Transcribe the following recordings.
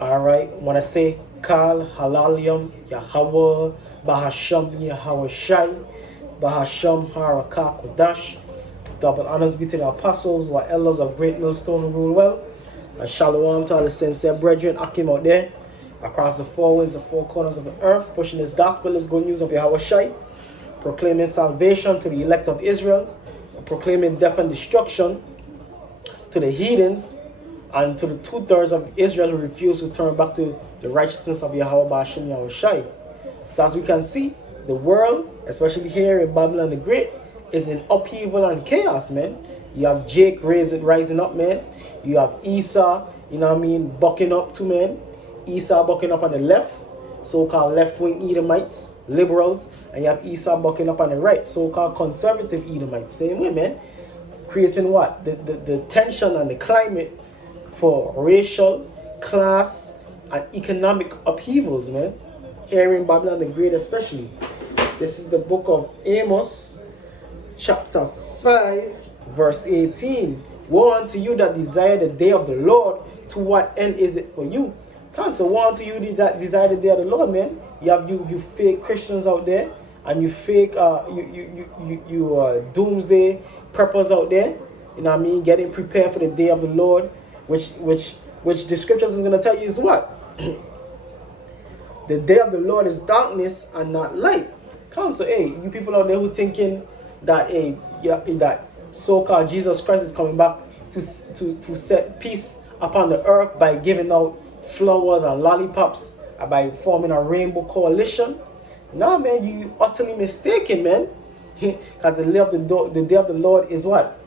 Alright, when I say Kal, Halalium, Yahweh, Bahasham, Yahweh Shai, Bahasham, Harakah, Kodash. Double honors be to the apostles, who are elders of Great Millstone who rule well. And shalom to all the sincere brethren, Akim out there, across the four winds, the four corners of the earth, pushing this gospel, this good news of Yahweh Shai, proclaiming salvation to the elect of Israel, proclaiming death and destruction to the heathens, and to the 2/3 of Israel who refuse to turn back to the righteousness of Yahweh Ba'ashem Yahweh Shai. So as we can see, the world, especially here in Babylon the Great, is in upheaval and chaos, man. You have Jake rising up, man. You have Esau, bucking up too, man. Esau bucking up on the left, so-called left-wing Edomites, liberals, and you have Esau bucking up on the right, so-called conservative Edomites. Same way, man. Creating what? The tension and the climate for racial, class, and economic upheavals, man. Here in Babylon the Great especially. This is the book of Amos, chapter 5, verse 18. Woe unto you that desire the day of the Lord, to what end is it for you? So woe unto you that desire the day of the Lord, man. You have you fake Christians out there, and you fake doomsday preppers out there, getting prepared for the day of the Lord, which the scriptures is going to tell you is what? The day of the Lord is darkness and not light. So hey, you people out there who thinking that that so-called Jesus Christ is coming back to set peace upon the earth by giving out flowers and lollipops, by forming a rainbow coalition. Nah, man, you utterly mistaken, man. Because the day of the Lord is what?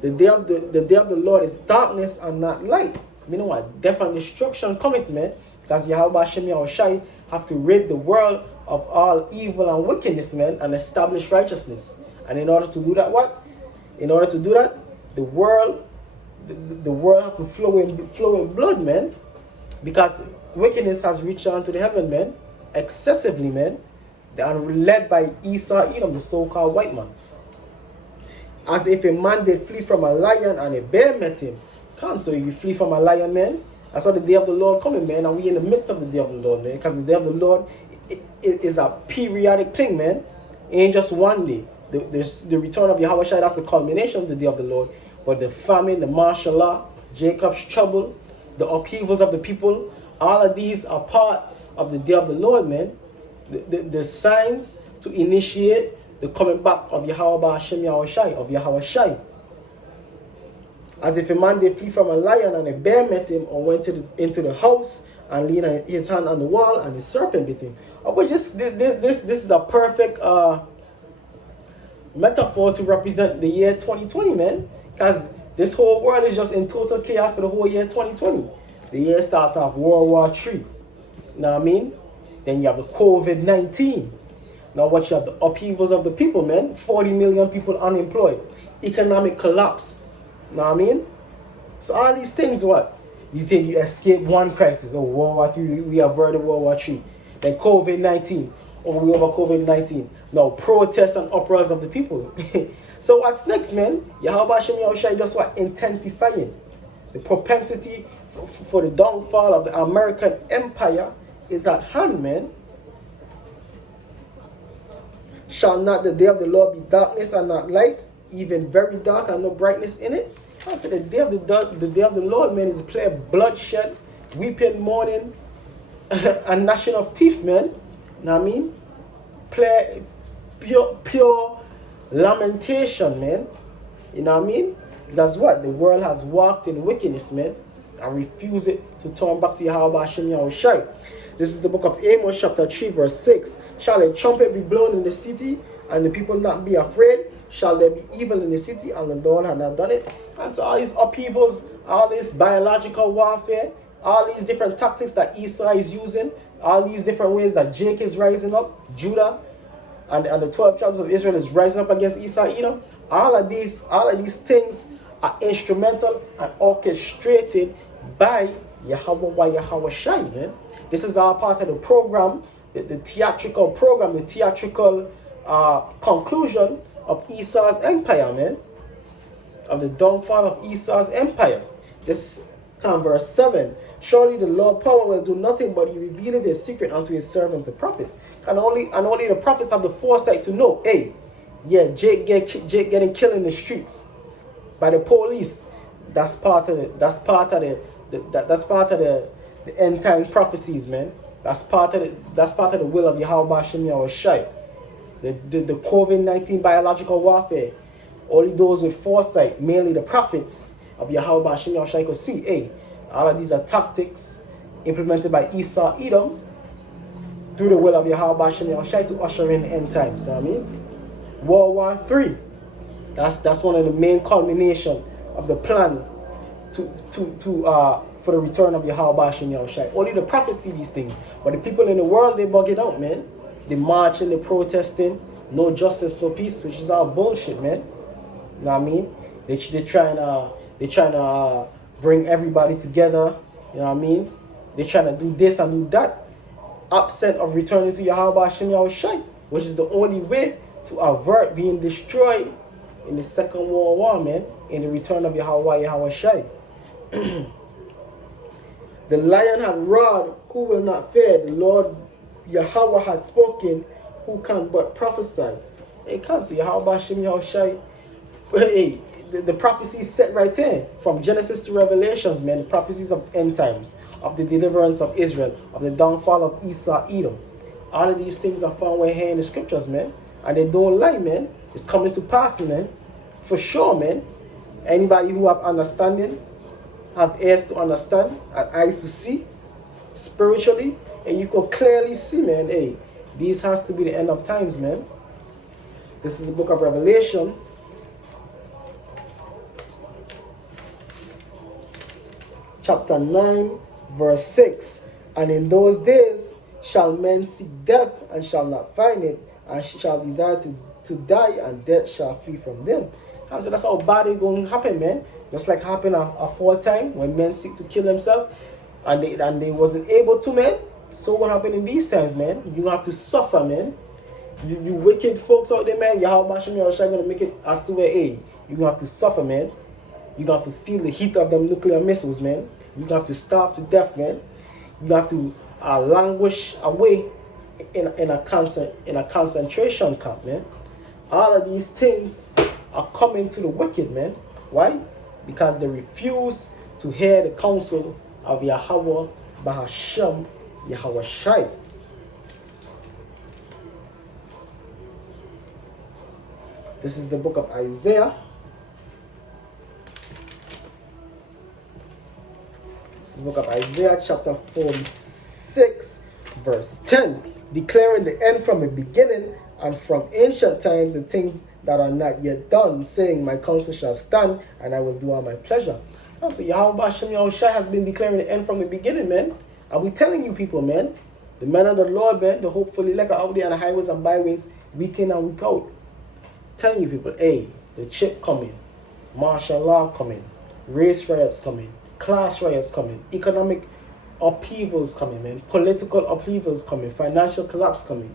The day of the Lord is darkness and not light. You know what? Death and destruction cometh, man. Because Yahweh Hashem Yahweh Shai have to rid the world of all evil and wickedness, man, and establish righteousness. And in order to do that, what? In order to do that, the world have to flow in blood, man. Because wickedness has reached down to the heaven, man, excessively, man. They are led by Esau Edom, the so-called white man. As if a man did flee from a lion and a bear met him. So you flee from a lion, man. That's how the day of the Lord coming, man. And we in the midst of the day of the Lord, man. Because the day of the Lord is a periodic thing, man. It ain't just one day. The return of Yahweh Shai, that's the culmination of the day of the Lord. But the famine, the martial law, Jacob's trouble, the upheavals of the people, all of these are part of the day of the Lord, man. The signs to initiate the coming back of Yahweh Ba'ashem Yahweh Shai, of Yahweh Shai. As if a man did flee from a lion and a bear met him, or went into the house and leaned his hand on the wall and a serpent bit him. This is a perfect metaphor to represent the year 2020, man. Because this whole world is just in total chaos for the whole year 2020. The year started off World War III. You know what I mean? Then you have the COVID-19. Now what you have, the upheavals of the people, man. 40 million people unemployed. Economic collapse. You know what I mean? So all these things, what? You think you escape one crisis. Oh, World War III, we averted World War III. Then COVID-19. Oh, we over COVID-19. Now protests and uproars of the people. So what's next, man? Yahweh Hashem Yahweh Shai just what? Intensifying. The propensity for the downfall of the American empire is at hand, man. Shall not the day of the Lord be darkness and not light, even very dark and no brightness in it? I said the day of the Lord, man, is a play of bloodshed, weeping, mourning, and gnashing of teeth, man. You know what I mean? Play pure lamentation, man. You know what I mean? That's what the world has walked in wickedness, man, and refused it to turn back to Yahweh Hashem Yahweh Shai. This is the book of Amos, chapter 3, verse 6. Shall a trumpet be blown in the city, and the people not be afraid? Shall there be evil in the city, and the Lord had not done it? And so all these upheavals, all this biological warfare, all these different tactics that Esau is using, all these different ways that Jake is rising up, Judah, and the 12 tribes of Israel is rising up against Esau Edom. All of these things are instrumental and orchestrated by Yahweh Shai, man. This is all part of the program, the theatrical program, the theatrical conclusion of Esau's empire, man. Of the downfall of Esau's empire. This Verse 7. Surely the Lord power will do nothing, but he revealeth his secret unto his servants the prophets. And only the prophets have the foresight to know, hey, yeah, Jake getting killed in the streets by the police. That's part of the end time prophecies, man. That's part of the will of Yahweh Shem Yahushai. The COVID-19 biological warfare. Only those with foresight, mainly the prophets of Yahweh Shem Yahushai, could see, hey, all of these are tactics implemented by Esau Edom through the will of Yahweh Shem Yahushai to usher in the end times. You know what I mean? World War III. That's one of the main culmination of the plan for the return of Yahweh Shem Yahushai. Only the prophets see these things, but the people in the world, they bug it out, man. They marching, they protesting, no justice, no peace, which is all bullshit, man. You know what I mean? They trying to bring everybody together. You know what I mean? They trying to do this and do that. Upset of returning to Yahweh Shem Yahushai, which is the only way to avert being destroyed in the Second World War, man. In the return of Yahweh Shai. The lion had roared, who will not fear? The Lord Yahweh had spoken, who can but prophesy? Hey, can't see Yahweh Shem Yahushai. Hey, the prophecies set right there from Genesis to Revelations, man. The prophecies of end times, of the deliverance of Israel, of the downfall of Esau Edom. All of these things are found right here in the scriptures, man. And they don't lie, man. It's coming to pass, man. For sure, man. Anybody who have understanding, have ears to understand, and eyes to see spiritually, and you could clearly see, man, hey, this has to be the end of times, man. This is the book of Revelation. Chapter 9, verse 6. And in those days shall men seek death, and shall not find it, and shall desire to die, and death shall flee from them. And so that's how bad it's going to happen, man. Just like happened aforetime when men seek to kill themselves and they wasn't able to, man. So what happened in these times, man? You're going to have to suffer, man. You wicked folks out there, man. Yahweh Shem Yahushai going to make it as to where, hey, you're going to have to suffer, man. You're going to have to feel the heat of them nuclear missiles, man. You're going to have to starve to death, man. You're going to have to languish away in a concentration camp, man. All of these things are coming to the wicked, man. Why? Because they refuse to hear the counsel of Yahweh Bahashem Yahushai. This is the book of Isaiah. This is the book of Isaiah, chapter 46, verse 10. Declaring the end from the beginning and from ancient times the things that are not yet done, saying, my counsel shall stand, and I will do all my pleasure. So Yahweh Shem Yahushai has been declaring the end from the beginning, man. And we telling you people, man, the men of the Lord, man, the hopefully like out there on the highways and byways, week in and week out. Telling you people, hey, the chip coming, martial law coming, race riots coming, class riots coming, economic upheavals coming, man, political upheavals coming, financial collapse coming.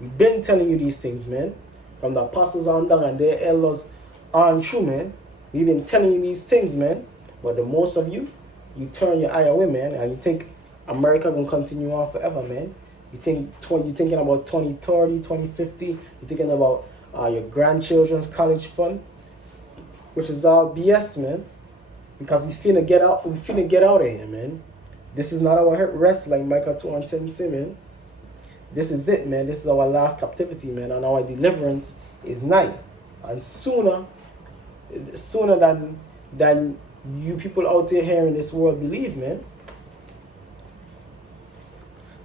We've been telling you these things, man. From the apostles on down and their elders on through, man. We've been telling you these things, man. But the most of you, you turn your eye away, man, and you think America gonna continue on forever, man. You're thinking about 2030, 2050. You're thinking about your grandchildren's college fund, which is all BS, man. Because we finna get out of here, man. This is not our rest, like Micah 2:10 say, man. This is it, man. This is our last captivity, man, and our deliverance is nigh. And sooner than you people out there here in this world believe, man.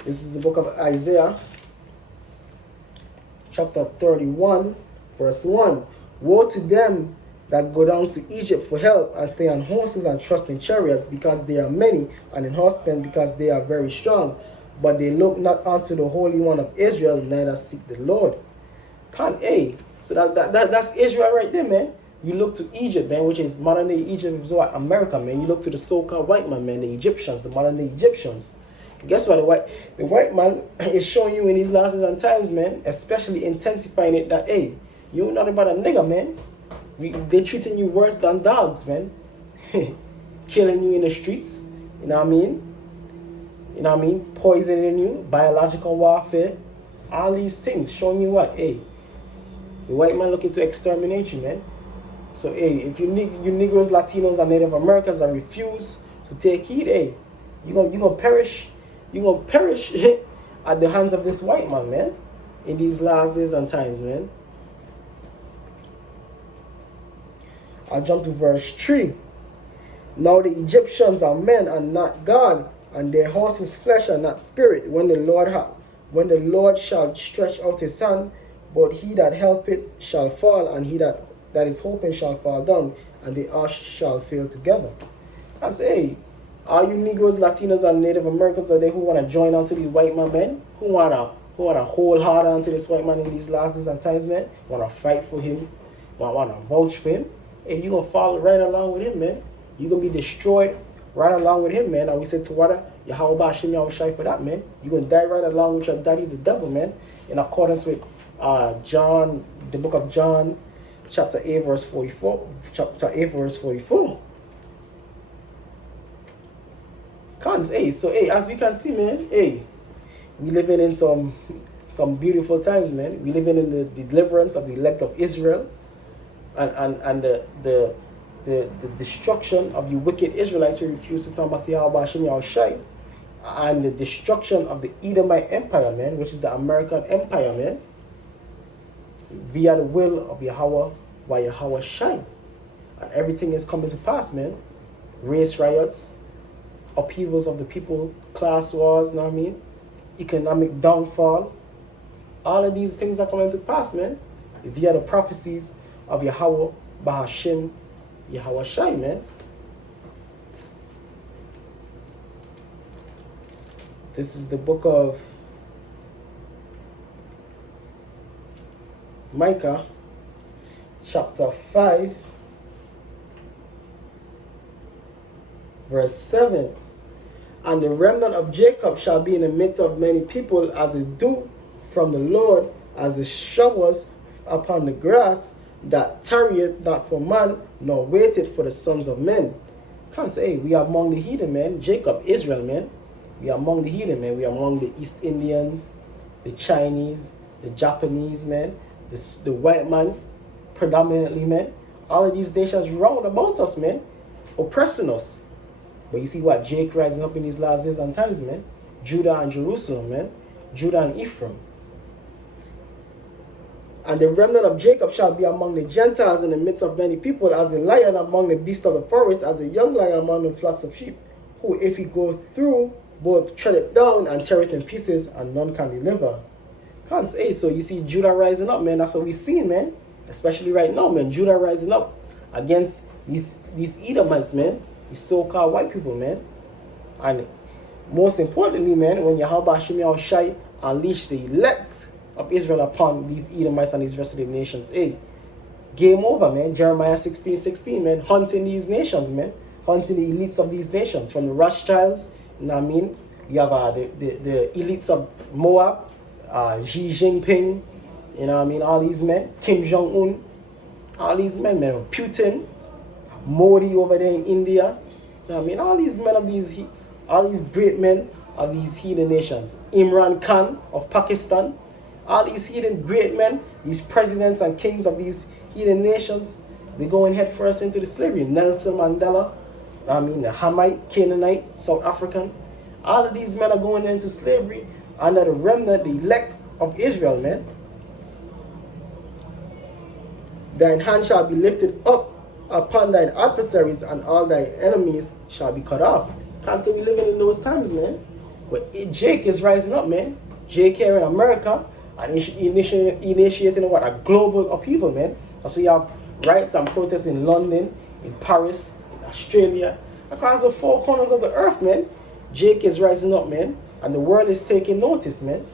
This is the book of Isaiah, chapter 31, verse 1. Woe to them that go down to Egypt for help, and stay on horses and trust in chariots, because they are many, and in horsemen, because they are very strong. But they look not unto the Holy One of Israel, neither seek the Lord. So that's Israel right there, man. You look to Egypt, man, which is modern day Egypt, which is what, America, man. You look to the so-called white man, the Egyptians, the modern day Egyptians. Guess what? The white man is showing you in these last and times, man, especially intensifying it, that, hey, you're not about a nigger, man. They're treating you worse than dogs, man. killing you in the streets, you know what I mean? You know what I mean? Poisoning you, biological warfare, all these things showing you what? Hey, the white man looking to exterminate you, man. So, hey, if you Negroes, Latinos, and Native Americans that refuse to take heed, hey, you're gonna perish. You're gonna perish at the hands of this white man, man, in these last days and times, man. I'll jump to verse 3. Now the Egyptians are men and not God, and their horses flesh and not spirit. When the Lord shall stretch out his hand, but he that helpeth shall fall, and he that is hoping shall fall down, and the earth shall fail together. I say, hey, all you Negroes, Latinos, and Native Americans out there who want to join onto these white men, who wanna hold hard onto this white man in these last days and times, man, want to fight for him, want to vouch for him, hey, you're going to fall right along with him, man. You're going to be destroyed right along with him, man. And we said to Wada, Yahweh Hashem Yahushai for that, man. You're going to die right along with your daddy, the devil, man, in accordance with John, the book of John, chapter 8, verse 44. Chapter 8, verse 44. Hey, so, hey, as we can see, man, hey, we living in some beautiful times, man. We living in the deliverance of the elect of Israel, and the destruction of the wicked Israelites who refuse to turn back to Yahweh Hashem Yahushai, and the destruction of the Edomite Empire, man, which is the American Empire, man, via the will of Yahweh by Yahweh Shai. And everything is coming to pass, man. Race riots, upheavals of the people, class wars, you know what I mean? Economic downfall. All of these things are coming to pass, man, via the prophecies of Yahweh Bahashim Yahweh Shai, man. This is the book of Micah, chapter 5, verse 7. And the remnant of Jacob shall be in the midst of many people, as a dew from the Lord, as the showers upon the grass, that tarrieth not for man, nor waiteth for the sons of men. Can't say, hey, we are among the heathen, man. Jacob, Israel, man. We are among the heathen, man. We are among the East Indians, the Chinese, the Japanese, man. The white man, predominantly, man. All of these nations round about us, man, oppressing us. But you see what? Jake rising up in these last days and times, man. Judah and Jerusalem, man. Judah and Ephraim. And the remnant of Jacob shall be among the Gentiles in the midst of many people, as a lion among the beasts of the forest, as a young lion among the flocks of sheep, who, if he go through, both tread it down and tear it in pieces, and none can deliver. Can't say. So you see Judah rising up, man. That's what we see, man. Especially right now, man. Judah rising up against these Edomites, man. These so-called white people, man. And most importantly, man, when Yahweh Hashem Yahushai unleashed the elect of Israel upon these Edomites and these rest of the nations, hey, game over, man. Jeremiah 16:16, man. Hunting these nations, man. Hunting the elites of these nations. From the Rothschilds, you know what I mean? You have the elites of Moab, Xi Jinping, you know what I mean? All these men. Kim Jong-un. All these men, man. Putin. Modi over there in India. You know what I mean? All these men of all these great men of these heathen nations. Imran Khan of Pakistan. All these heathen great men, these presidents and kings of these heathen nations, they going head first into the slavery. Nelson Mandela, I mean the Hamite, Canaanite, South African. All of these men are going into slavery under the remnant, the elect of Israel, man. Thine hand shall be lifted up upon thine adversaries, and all thy enemies shall be cut off. And so we living in those times, man. But Jake is rising up, man. Jake here in America, and initiating what? A global upheaval, man. So you have riots and protests in London, in Paris, in Australia, across the four corners of the earth, man. Jake is rising up, man. And the world is taking notice, man.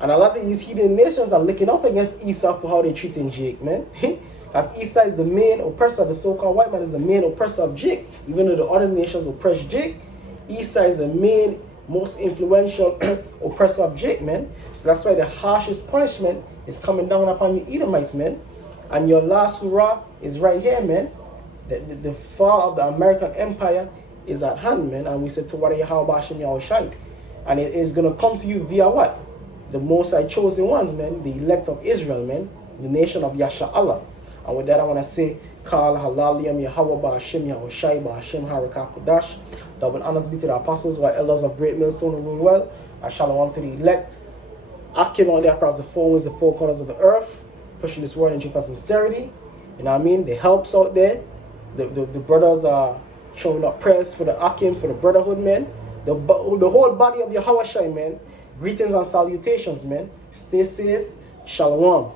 And a lot of these heathen nations are looking out against Esau for how they're treating Jake, man. Because Esau is the main oppressor, the so-called white man is the main oppressor of Jake. Even though the other nations oppress Jake, Esau is the main, most influential oppressor of Jake, man. So that's why the harshest punishment is coming down upon you Edomites, man. And your last hurrah is right here, man. The fall of the American empire is at hand, man. And we said, Tawara Yahweh Hashem Yahushai. And it is going to come to you via what? The Most High chosen ones, man. The elect of Israel, man. The nation of Yasha Allah. And with that, I want to say, Kal Halaliyam Yahweh Ba'ashem Yahushai Ba'ashem Harakah Kodash. Double honors be to the apostles who are elders of Great Millstone who rule well. And shalom to the elect. Akim out there across the four winds, the four corners of the earth. Pushing this word in truth and sincerity. You know what I mean? The helps out there. The brothers are showing up prayers for the Akim, for the brotherhood, man. The whole body of Yahweh Shai, man. Greetings and salutations, man. Stay safe. Shalom.